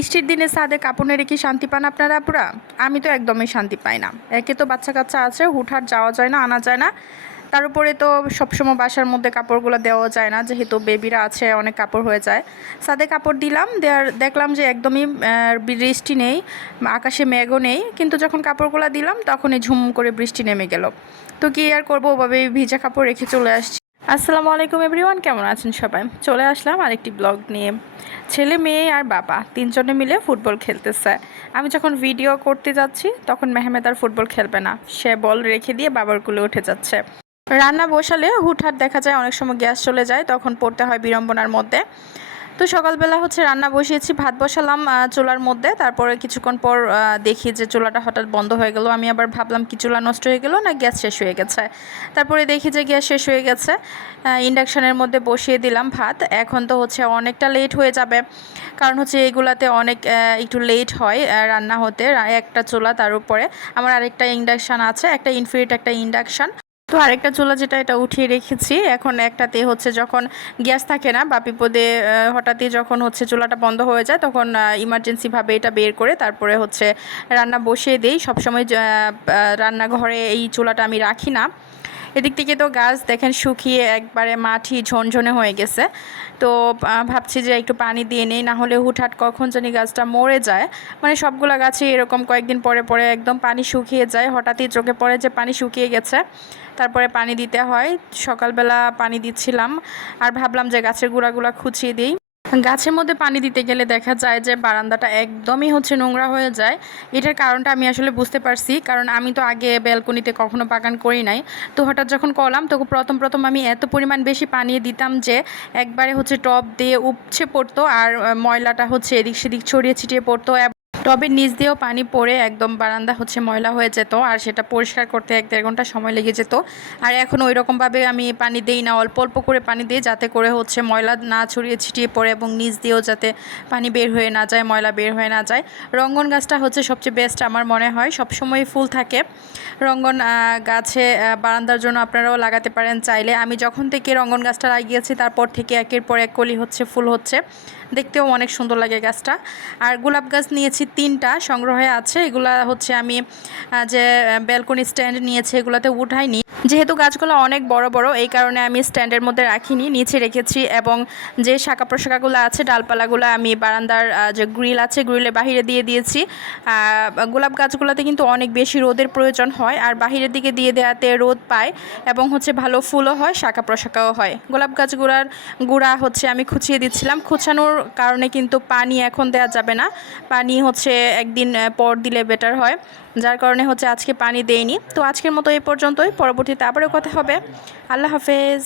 বৃষ্টির দিনে ছাদে কাপড় নেড়ে কি শান্তি পান আপনারা আপুরা? আমি তো একদমই শান্তি পাই না। একে তো বাচ্চা কাচ্চা আছে, হুটহাট যাওয়া যায় না, আনা যায় না। তার উপরে তো সবসময় বাসার মধ্যে কাপড়গুলো দেওয়া যায় না, যেহেতু বেবিরা আছে অনেক কাপড় হয়ে যায়। ছাদে কাপড় দিলাম, দেখলাম যে একদমই বৃষ্টি নেই, আকাশে মেঘও নেই, কিন্তু যখন কাপড়গুলো দিলাম তখনই ঝুম করে বৃষ্টি নেমে গেল। তো কি আর করবো, ওভাবেই ভিজা কাপড় রেখে চলে আসছি। আসসালামু আলাইকুম এভরিওয়ান, কেমন আছেন সবাই? চলে আসলাম আরেকটি ব্লগ নিয়ে। ছেলে, মেয়ে আর বাবা তিনজনে মিলে ফুটবল খেলতেছে। আমি যখন ভিডিও করতে যাচ্ছি তখন মেহমেদ আর ফুটবল খেলবে না, সে বল রেখে দিয়ে বাবার কোলে উঠে যাচ্ছে। রান্না বসালে হুটহাট দেখা যায় অনেক সময় গ্যাস চলে যায়, তখন পড়তে হয় বিড়ম্বনার মধ্যে। তো সকালবেলা রান্না বসিয়েছি, ভাত বসালাম চুলার মধ্যে। তারপরে কিছুক্ষণ পর দেখি যে চুলাটা হঠাৎ বন্ধ হয়ে গেল। আমি আবার ভাবলাম কি চুলা নষ্ট হয়ে গেল না গ্যাস শেষ হয়ে গেছে। তারপরে দেখি যে গ্যাস শেষ হয়ে গেছে। ইন্ডাকশানের মধ্যে বসিয়ে দিলাম ভাত। এখন তো অনেকটা লেট হয়ে যাবে, কারণ এগুলাতে অনেক একটু লেট হয় রান্না হতে। একটা চুলা, তার উপরে আমার আরেকটা ইন্ডাকশান আছে, একটা ইনফিনিট একটা ইন্ডাকশান। তো আরেকটা চুলা যেটা, এটা উঠিয়ে রেখেছি। এখন একটাতে যখন গ্যাস থাকে না বা বিপদে হঠাৎই যখন চুলাটা বন্ধ হয়ে যায়, তখন ইমার্জেন্সিভাবে এটা বের করে তারপরে রান্না বসিয়ে দিই। সবসময় রান্নাঘরে এই চুলাটা আমি রাখি না। এদিক থেকে তো গাছ দেখেন শুকিয়ে একবারে মাটি ঝনঝনে হয়ে গেছে। তো ভাবছি যে একটু পানি দিয়ে নেই, না হলে হুটহাট কখন জানি গাছটা মরে যায়। মানে সবগুলা গাছে এরকম কয়েকদিন পরে পরে একদম পানি শুকিয়ে যায়, হঠাৎই চোখে পড়ে যে পানি শুকিয়ে গেছে। তারপরে পানি দিতে হয়। সকালবেলা পানি দিচ্ছিলাম আর ভাবলাম যে গাছের গোড়াগুলা খুঁচিয়ে দিই। গাছের মধ্যে পানি দিতে গেলে দেখা যায় যে বারান্দাটা একদমই নোংরা হয়ে যায়। এটার কারণটা আমি আসলে বুঝতে পারছি, কারণ আমি তো আগে ব্যালকনিতে কখনো বাগান করি নাই। তো হঠাৎ যখন করলাম তখন প্রথম আমি এত পরিমাণ বেশি পানি দিতাম যে একবারে টব দিয়ে উপচে পড়তো, আর ময়লাটা এদিক সেদিক ছড়িয়ে ছিটিয়ে পড়তো। টবের নিচ দিয়েও পানি পড়ে একদম বারান্দা ময়লা হয়ে যেত, আর সেটা পরিষ্কার করতে 1-1.5 ঘন্টা সময় লেগে যেত। আর এখন ওই রকমভাবে আমি পানি দিই না, অল্প অল্প করে পানি দিই, যাতে করে ময়লা না ছড়িয়ে ছিটিয়ে পড়ে এবং নিচ দিয়েও যাতে পানি বের হয়ে না যায়, ময়লা বের হয়ে না যায়। রঙ্গন গাছটা সবচেয়ে বেস্ট আমার মনে হয়, সবসময় ফুল থাকে। রঙ্গন গাছে বারান্দার জন্য আপনারাও লাগাতে পারেন চাইলে। আমি যখন থেকে রঙ্গন গাছটা লাগিয়েছি তারপর থেকে একের পর এক কলি ফুল হচ্ছে, দেখতেও অনেক সুন্দর লাগে গাছটা। আর গোলাপ গাছ নিয়েছি 3টা, সংগ্রহে আছে। এগুলা আমি যে ব্যালকনি স্ট্যান্ড নিয়েছি এগুলাতে উঠাইনি, যেহেতু গাছগুলো অনেক বড় বড়, এই কারণে আমি স্ট্যান্ডের মধ্যে রাখিনি, নিচে রেখেছি। এবং যে শাখা প্রশাখাগুলো আছে, ডালপালাগুলো আমি বারান্দার যে গ্রিল আছে গ্রিলের বাহিরে দিয়ে দিয়েছি। গোলাপ গাছগুলোতে কিন্তু অনেক বেশি রোদের প্রয়োজন হয়, আর বাহিরের দিকে দিয়ে দেওয়াতে রোদ পায় এবং ভালো ফুলও হয়, শাখা প্রশাখাও হয়। গোলাপ গাছগুলোর গুঁড়া আমি খুঁচিয়ে দিচ্ছিলাম। খুঁচানোর কারণে কিন্তু পানি এখন দেওয়া যাবে না, পানি একদিন পর দিলে বেটার হয়, যার কারণে আজকে পানি দেইনি। তো আজকের মতো এই পর্যন্তই, পরবর্তীতে আবারও কথা হবে। আল্লাহ হাফেজ।